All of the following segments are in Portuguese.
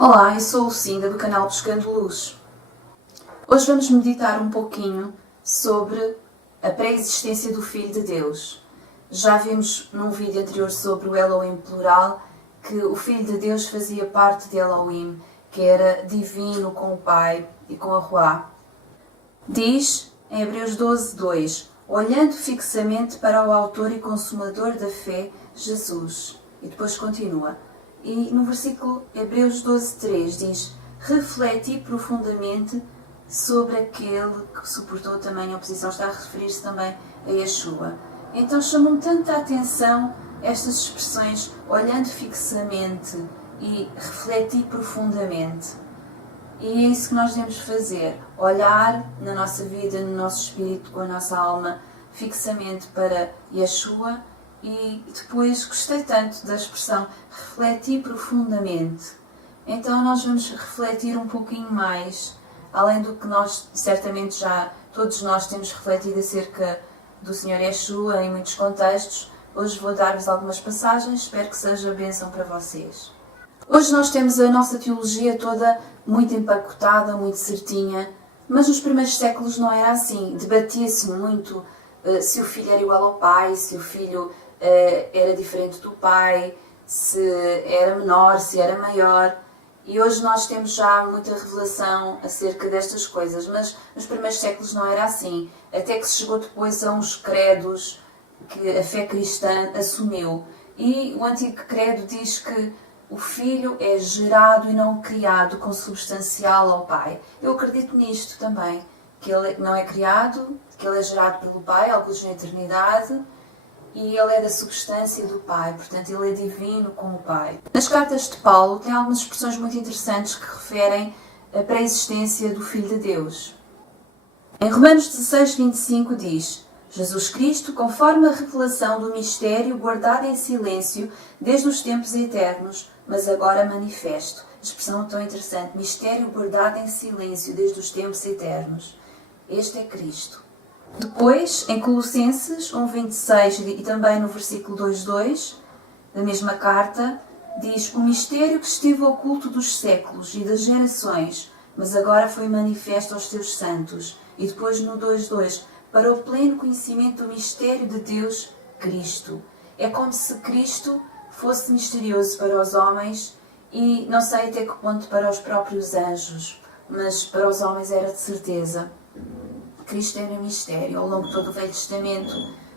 Olá, eu sou Lucinda do canal Buscando Luz. Hoje vamos meditar um pouquinho sobre a pré-existência do Filho de Deus. Já vimos num vídeo anterior sobre o Elohim plural que o Filho de Deus fazia parte de Elohim, que era divino com o Pai e com a Ruá. Diz em Hebreus 12:2, olhando fixamente para o autor e consumador da fé, Jesus. E depois continua. E no versículo Hebreus 12:3 diz, refleti profundamente sobre aquele que suportou também a oposição. Está a referir-se também a Yeshua. Então chamam tanta atenção estas expressões, olhando fixamente e refleti profundamente. E é isso que nós devemos fazer, olhar na nossa vida, no nosso espírito, com a nossa alma, fixamente para Yeshua. E depois gostei tanto da expressão refletir profundamente. Então nós vamos refletir um pouquinho mais, além do que nós certamente já todos nós temos refletido acerca do Senhor Yeshua em muitos contextos. Hoje vou dar-vos algumas passagens, espero que seja bênção para vocês. Hoje nós temos a nossa teologia toda muito empacotada, muito certinha, mas nos primeiros séculos não era assim. Debatia-se muito se o filho era igual ao pai, se o filho era diferente do pai, se era menor, se era maior. E hoje nós temos já muita revelação acerca destas coisas, mas nos primeiros séculos não era assim. Até que se chegou depois a uns credos que a fé cristã assumiu. E o antigo credo diz que o filho é gerado e não criado consubstancial ao pai. Eu acredito nisto também, que ele não é criado, que ele é gerado pelo pai, alguns na eternidade, e ele é da substância do Pai, portanto ele é divino com o Pai. Nas cartas de Paulo tem algumas expressões muito interessantes que referem a pré-existência do Filho de Deus. Em Romanos 16:25 diz, Jesus Cristo, conforme a revelação do mistério guardado em silêncio desde os tempos eternos, mas agora manifesto. Expressão tão interessante, mistério guardado em silêncio desde os tempos eternos. Este é Cristo. Depois, em Colossenses 1:26 e também no versículo 2:2, da mesma carta, diz o mistério que esteve oculto dos séculos e das gerações, mas agora foi manifesto aos teus santos. E depois no 2:2, para o pleno conhecimento do mistério de Deus, Cristo. É como se Cristo fosse misterioso para os homens e não sei até que ponto para os próprios anjos, mas para os homens era de certeza. Cristo era mistério. Ao longo de todo o Velho Testamento,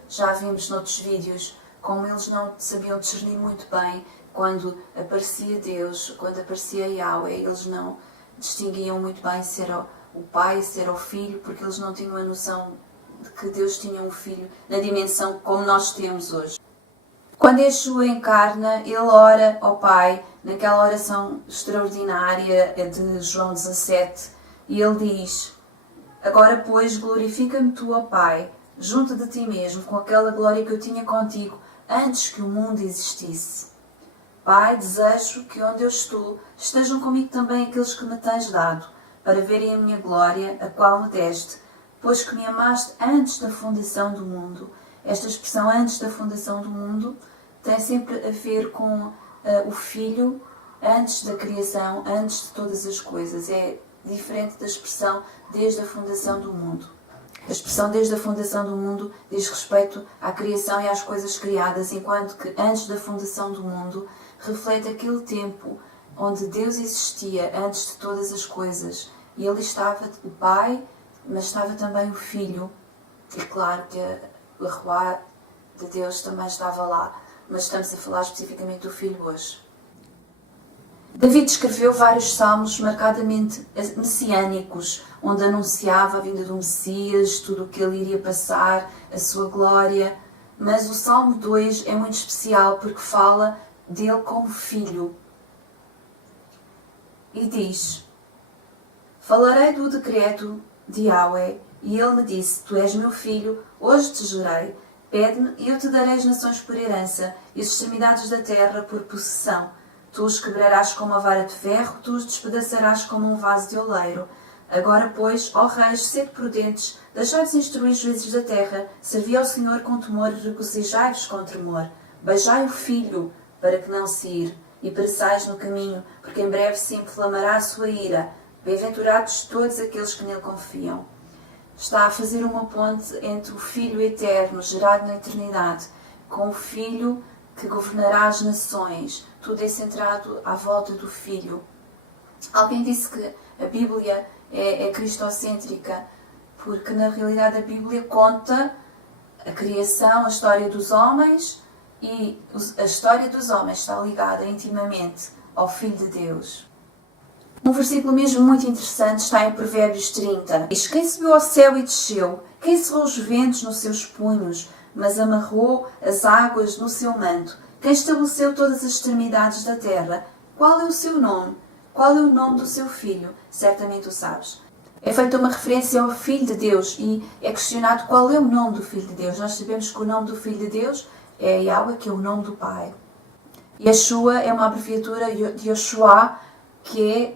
já vimos noutros vídeos, como eles não sabiam discernir muito bem quando aparecia Deus, quando aparecia Yahweh, eles não distinguiam muito bem se era o Pai, se era o Filho, porque eles não tinham a noção de que Deus tinha um Filho na dimensão como nós temos hoje. Quando Yeshua encarna, ele ora ao Pai, naquela oração extraordinária de João 17, e ele diz, agora, pois, glorifica-me tu, ó Pai, junto de ti mesmo, com aquela glória que eu tinha contigo antes que o mundo existisse. Pai, desejo que onde eu estou estejam comigo também aqueles que me tens dado, para verem a minha glória, a qual me deste, pois que me amaste antes da fundação do mundo. Esta expressão, antes da fundação do mundo, tem sempre a ver com o Filho antes da criação, antes de todas as coisas. É diferente da expressão desde a fundação do mundo. A expressão desde a fundação do mundo diz respeito à criação e às coisas criadas, enquanto que antes da fundação do mundo reflete aquele tempo onde Deus existia antes de todas as coisas. E ali estava o Pai, mas estava também o Filho. E claro que a Ruá de Deus também estava lá, mas estamos a falar especificamente do Filho hoje. David escreveu vários salmos marcadamente messiânicos, onde anunciava a vinda do Messias, tudo o que ele iria passar, a sua glória. Mas o Salmo 2 é muito especial porque fala dele como filho. E diz, falarei do decreto de Yahweh, e ele me disse, tu és meu filho, hoje te jurei, pede-me e eu te darei as nações por herança e as extremidades da terra por possessão. Tu os quebrarás com uma vara de ferro, tu os despedaçarás como um vaso de oleiro. Agora, pois, ó reis, sede prudentes, deixai-vos instruir juízes da terra, servi ao Senhor com temor e regozijai-vos com tremor. Beijai o filho, para que não se ire, e pereçais no caminho, porque em breve se inflamará a sua ira. Bem-aventurados todos aqueles que nele confiam. Está a fazer uma ponte entre o Filho eterno, gerado na eternidade, com o Filho que governará as nações. Tudo é centrado à volta do Filho. Alguém disse que a Bíblia é cristocêntrica, porque na realidade a Bíblia conta a criação, a história dos homens, e a história dos homens está ligada intimamente ao Filho de Deus. Um versículo mesmo muito interessante está em Provérbios 30. Diz: quem subiu ao céu e desceu, quem cerrou os ventos nos seus punhos, mas amarrou as águas no seu manto, quem estabeleceu todas as extremidades da terra, qual é o seu nome? Qual é o nome do seu filho? Certamente o sabes. É feita uma referência ao Filho de Deus e é questionado qual é o nome do Filho de Deus. Nós sabemos que o nome do Filho de Deus é Yahweh, que é o nome do Pai. Yeshua é uma abreviatura de Yoshua, que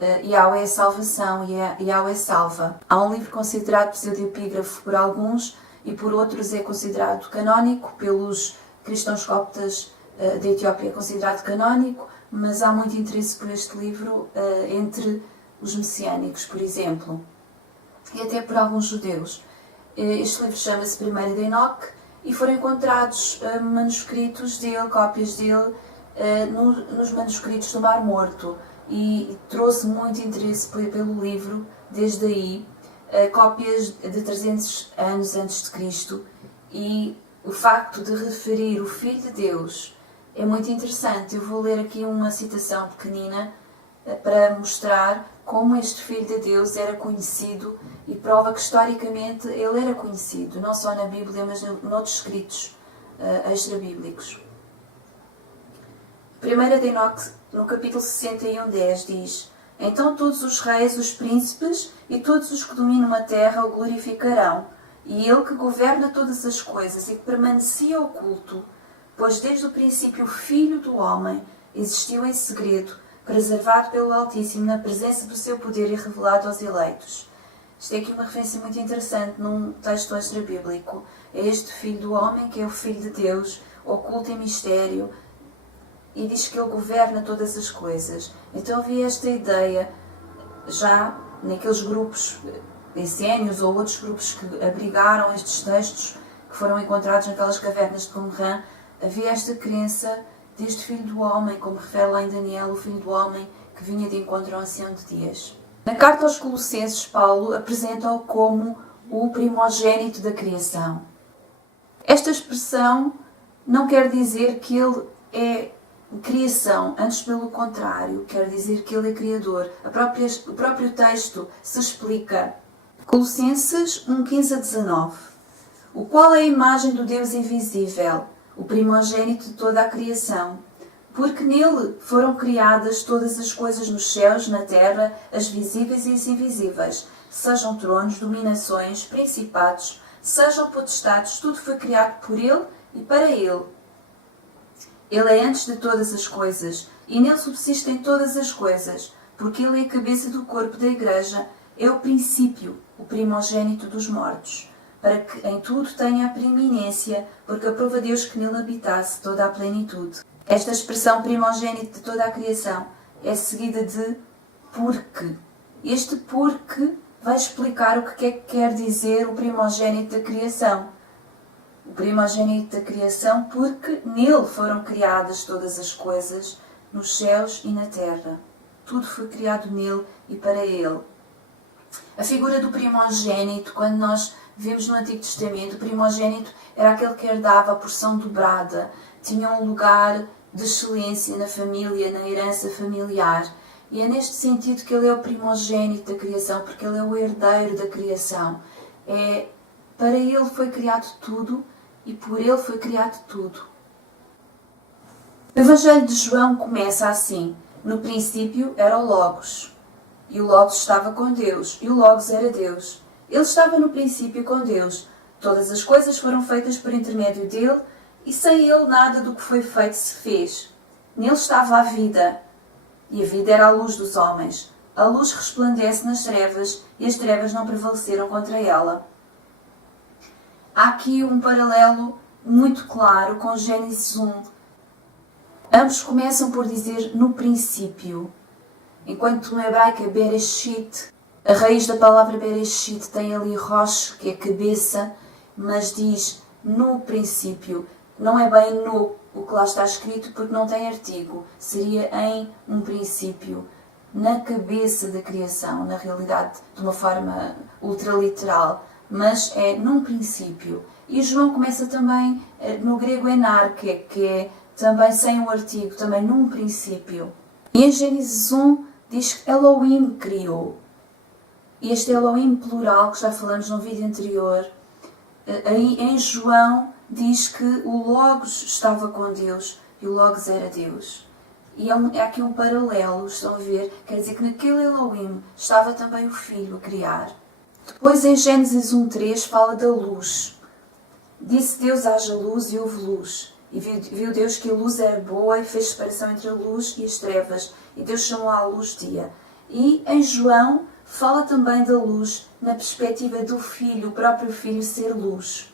é Yahweh é salvação e Yahweh salva. Há um livro considerado pseudoepígrafo por alguns e por outros é considerado canónico, pelos cristãos coptas da Etiópia é considerado canónico, mas há muito interesse por este livro entre os messiânicos, por exemplo, e até por alguns judeus. Este livro chama-se Primeira de Enoque e foram encontrados manuscritos dele, cópias dele, nos manuscritos do Mar Morto, e trouxe muito interesse pelo livro desde aí, cópias de 300 anos antes de Cristo, e o facto de referir o Filho de Deus é muito interessante. Eu vou ler aqui uma citação pequenina para mostrar como este Filho de Deus era conhecido e prova que historicamente ele era conhecido, não só na Bíblia, mas noutros escritos extra-bíblicos. 1 de Enoque, no capítulo 61:10, diz: então todos os reis, os príncipes e todos os que dominam a terra o glorificarão, e ele que governa todas as coisas e que permanecia oculto, pois desde o princípio o Filho do Homem existiu em segredo, preservado pelo Altíssimo na presença do seu poder e revelado aos eleitos. Isto é aqui uma referência muito interessante num texto extra-bíblico. É este Filho do Homem, que é o Filho de Deus, oculto em mistério, e diz que ele governa todas as coisas. Então havia esta ideia, já naqueles grupos essênios ou outros grupos que abrigaram estes textos, que foram encontrados naquelas cavernas de Qumran, havia esta crença deste Filho do Homem, como refere lá em Daniel, o Filho do Homem que vinha de encontro ao Ancião de Dias. Na carta aos Colossenses, Paulo apresenta-o como o primogênito da criação. Esta expressão não quer dizer que ele é criação, antes pelo contrário, quer dizer que ele é criador. O próprio texto se explica. Colossenses 1:15-19. O qual é a imagem do Deus invisível, o primogênito de toda a criação, porque nele foram criadas todas as coisas nos céus, na terra, as visíveis e as invisíveis, sejam tronos, dominações, principados, sejam potestades, tudo foi criado por ele e para ele. Ele é antes de todas as coisas, e nele subsistem todas as coisas, porque ele é a cabeça do corpo da Igreja, é o princípio, o primogênito dos mortos, para que em tudo tenha a preeminência, porque aprova a Deus que nele habitasse toda a plenitude. Esta expressão primogênito de toda a criação é seguida de porque. Este porque vai explicar o que quer dizer o primogênito da criação. O primogênito da criação porque nele foram criadas todas as coisas, nos céus e na terra. Tudo foi criado nele e para ele. A figura do primogênito, quando nós vemos no Antigo Testamento, o primogênito era aquele que herdava a porção dobrada, tinha um lugar de excelência na família, na herança familiar. E é neste sentido que ele é o primogênito da criação, porque ele é o herdeiro da criação. Para ele foi criado tudo e por ele foi criado tudo. O Evangelho de João começa assim: no princípio era o Logos, e o Logos estava com Deus, e o Logos era Deus. Ele estava no princípio com Deus. Todas as coisas foram feitas por intermédio dele, e sem ele nada do que foi feito se fez. Nele estava a vida, e a vida era a luz dos homens. A luz resplandece nas trevas, e as trevas não prevaleceram contra ela. Há aqui um paralelo muito claro com Gênesis 1, Ambos começam por dizer no princípio, enquanto no hebraico é Bereshit. A raiz da palavra Bereshit tem ali rosh, que é cabeça, mas diz no princípio. Não é bem no o que lá está escrito porque não tem artigo. Seria em um princípio, na cabeça da criação, na realidade, de uma forma ultraliteral. Mas é num princípio. E João começa também no grego enarque, que é também sem um artigo, também num princípio. E em Gênesis 1 diz que Elohim criou. E este Elohim plural, que já falamos no vídeo anterior, aí em João diz que o Logos estava com Deus e o Logos era Deus. E há aqui um paralelo, estão a ver? Quer dizer que naquele Elohim estava também o Filho a criar. Depois em Gênesis 1:3 fala da luz. Disse Deus haja luz e houve luz. E viu Deus que a luz era boa e fez separação entre a luz e as trevas. E Deus chamou à luz dia. E em João fala também da luz na perspectiva do Filho, o próprio Filho ser luz.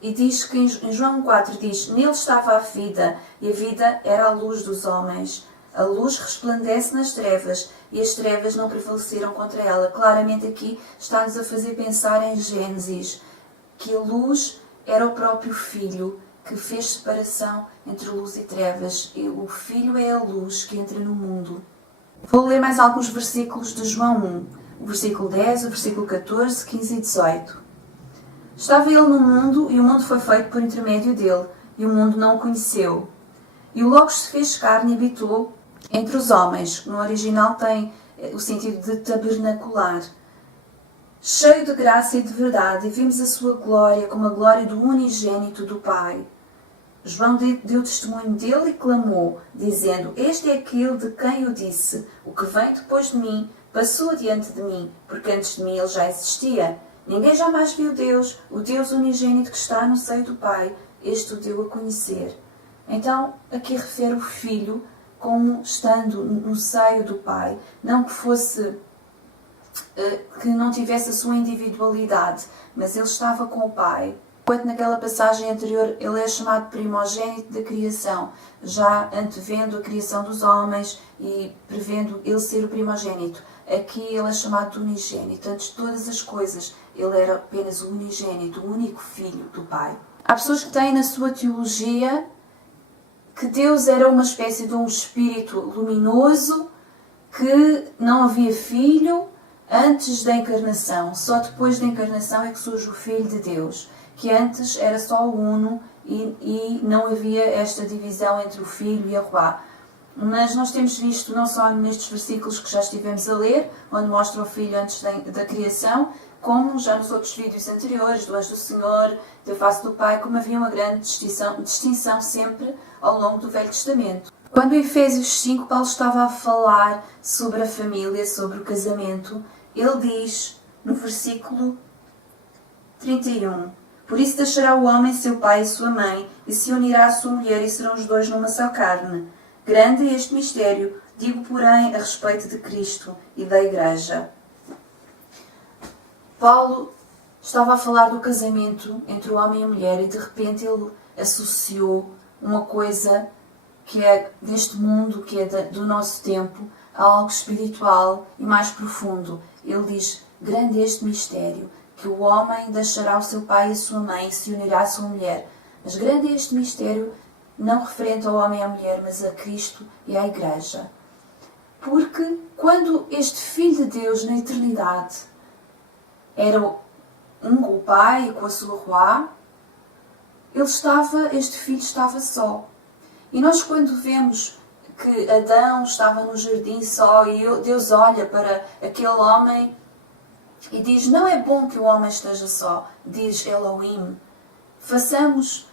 E diz que em João 4 diz, nele estava a vida, e a vida era a luz dos homens. A luz resplandece nas trevas, e as trevas não prevaleceram contra ela. Claramente aqui está-nos a fazer pensar em Gênesis, que a luz era o próprio Filho, que fez separação entre luz e trevas. E o Filho é a luz que entra no mundo. Vou ler mais alguns versículos de João 1. O versículo 10, o versículo 14, 15 e 18. Estava ele no mundo, e o mundo foi feito por intermédio dele, e o mundo não o conheceu. E o Logos se fez carne e habitou entre os homens. No original tem o sentido de tabernacular. Cheio de graça e de verdade, e vimos a sua glória como a glória do unigênito do Pai. João deu testemunho dele e clamou, dizendo, este é aquele de quem eu disse, o que vem depois de mim, passou adiante de mim, porque antes de mim ele já existia. Ninguém jamais viu Deus, o Deus unigênito que está no seio do Pai, este o deu a conhecer. Então, aqui refere o Filho como estando no seio do Pai, não que fosse, que não tivesse a sua individualidade, mas ele estava com o Pai. Enquanto naquela passagem anterior ele é chamado primogênito da criação, já antevendo a criação dos homens e prevendo ele ser o primogênito. Aqui ele é chamado de unigênito. Antes de todas as coisas, ele era apenas o unigênito, o único filho do Pai. Há pessoas que têm na sua teologia que Deus era uma espécie de um espírito luminoso, que não havia filho antes da encarnação. Só depois da encarnação é que surge o Filho de Deus, que antes era só o Uno e não havia esta divisão entre o Filho e a Ruá. Mas nós temos visto, não só nestes versículos que já estivemos a ler, onde mostra o Filho antes da criação, como já nos outros vídeos anteriores, do Anjo do Senhor, da face do Pai, como havia uma grande distinção sempre ao longo do Velho Testamento. Quando em Efésios 5 Paulo estava a falar sobre a família, sobre o casamento, ele diz no versículo 31, por isso deixará o homem seu pai e sua mãe, e se unirá à sua mulher, e serão os dois numa só carne. Grande é este mistério, digo, porém, a respeito de Cristo e da Igreja. Paulo estava a falar do casamento entre o homem e a mulher e de repente ele associou uma coisa que é deste mundo, que é do nosso tempo, a algo espiritual e mais profundo. Ele diz, grande é este mistério, que o homem deixará o seu pai e a sua mãe e se unirá à sua mulher. Mas grande é este mistério, não referente ao homem e à mulher, mas a Cristo e à Igreja. Porque quando este Filho de Deus, na eternidade, era um com o Pai e com a sua Ruá, este Filho estava só. E nós quando vemos que Adão estava no jardim só e Deus olha para aquele homem e diz, não é bom que o homem esteja só, diz Elohim, façamos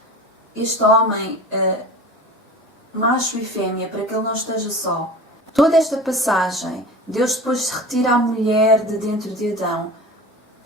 este homem macho e fêmea para que ele não esteja só. Toda esta passagem, Deus depois se retira a mulher de dentro de Adão.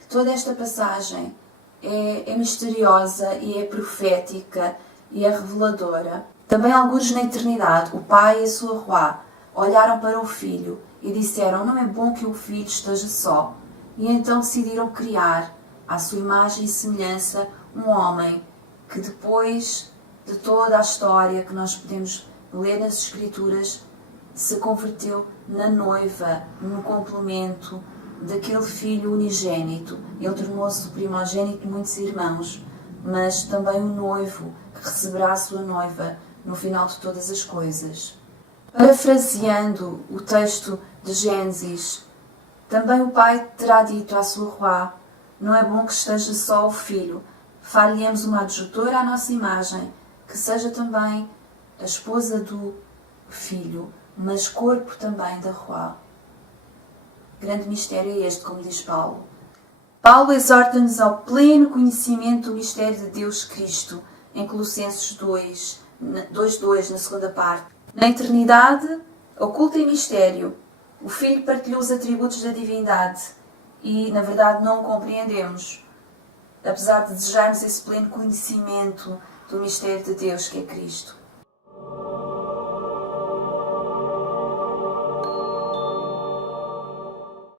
Toda esta passagem é misteriosa e é profética e é reveladora. Também alguns na eternidade, o pai e a sua Ruá, olharam para o filho e disseram, não é bom que o filho esteja só. E então decidiram criar, à sua imagem e semelhança, um homem que depois de toda a história que nós podemos ler nas Escrituras, se converteu na noiva, no complemento daquele filho unigênito. Ele tornou-se o primogênito de muitos irmãos, mas também o noivo que receberá a sua noiva no final de todas as coisas. Parafraseando o texto de Gênesis, também o pai terá dito à sua Ruá: não é bom que esteja só o filho, far-lhe-emos uma adjutora à nossa imagem, que seja também a esposa do filho, mas corpo também da Ruá. Grande mistério é este, como diz Paulo. Paulo exorta-nos ao pleno conhecimento do mistério de Deus Cristo, em Colossenses 2:2, na segunda parte. Na eternidade, oculta em mistério, o Filho partilhou os atributos da divindade e, na verdade, não o compreendemos, apesar de desejarmos esse pleno conhecimento do mistério de Deus que é Cristo.